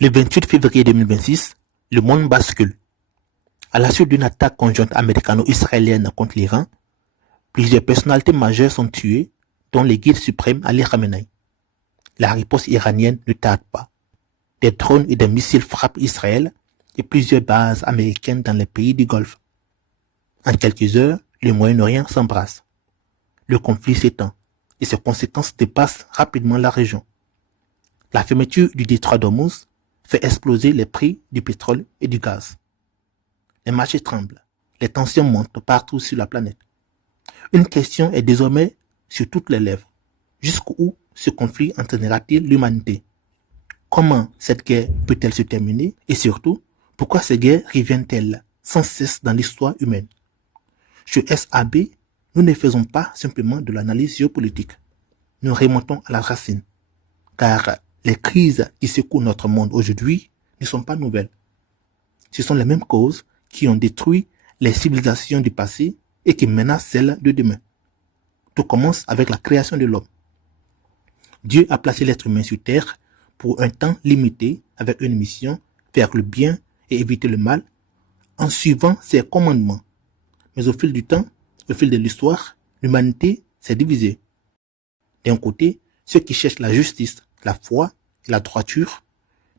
Le 28 février 2026, le monde bascule. À la suite d'une attaque conjointe américano-israélienne contre l'Iran, plusieurs personnalités majeures sont tuées, dont le guide suprême Ali Khamenei. La riposte iranienne ne tarde pas. Des drones et des missiles frappent Israël et plusieurs bases américaines dans les pays du Golfe. En quelques heures, le Moyen-Orient s'embrasse. Le conflit s'étend et ses conséquences dépassent rapidement la région. La fermeture du détroit d'Ormuz fait exploser les prix du pétrole et du gaz. Les marchés tremblent, les tensions montent partout sur la planète. Une question est désormais sur toutes les lèvres. Jusqu'où ce conflit entraînera-t-il l'humanité? Comment cette guerre peut-elle se terminer? Et surtout, pourquoi ces guerres reviennent-elles sans cesse dans l'histoire humaine? Chez SAB, nous ne faisons pas simplement de l'analyse géopolitique. Nous remontons à la racine. Car les crises qui secouent notre monde aujourd'hui ne sont pas nouvelles. Ce sont les mêmes causes qui ont détruit les civilisations du passé et qui menacent celles de demain. Tout commence avec la création de l'homme. Dieu a placé l'être humain sur terre pour un temps limité avec une mission, faire le bien et éviter le mal, en suivant ses commandements. Mais au fil du temps, au fil de l'histoire, l'humanité s'est divisée. D'un côté, ceux qui cherchent la justice, la foi et la droiture.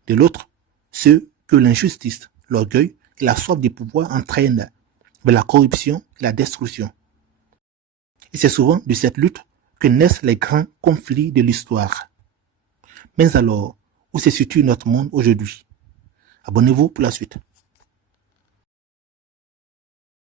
De l'autre, ceux que l'injustice, l'orgueil et la soif du pouvoir entraînent vers la corruption et la destruction. Et c'est souvent de cette lutte que naissent les grands conflits de l'histoire. Mais alors, où se situe notre monde aujourd'hui? Abonnez-vous pour la suite.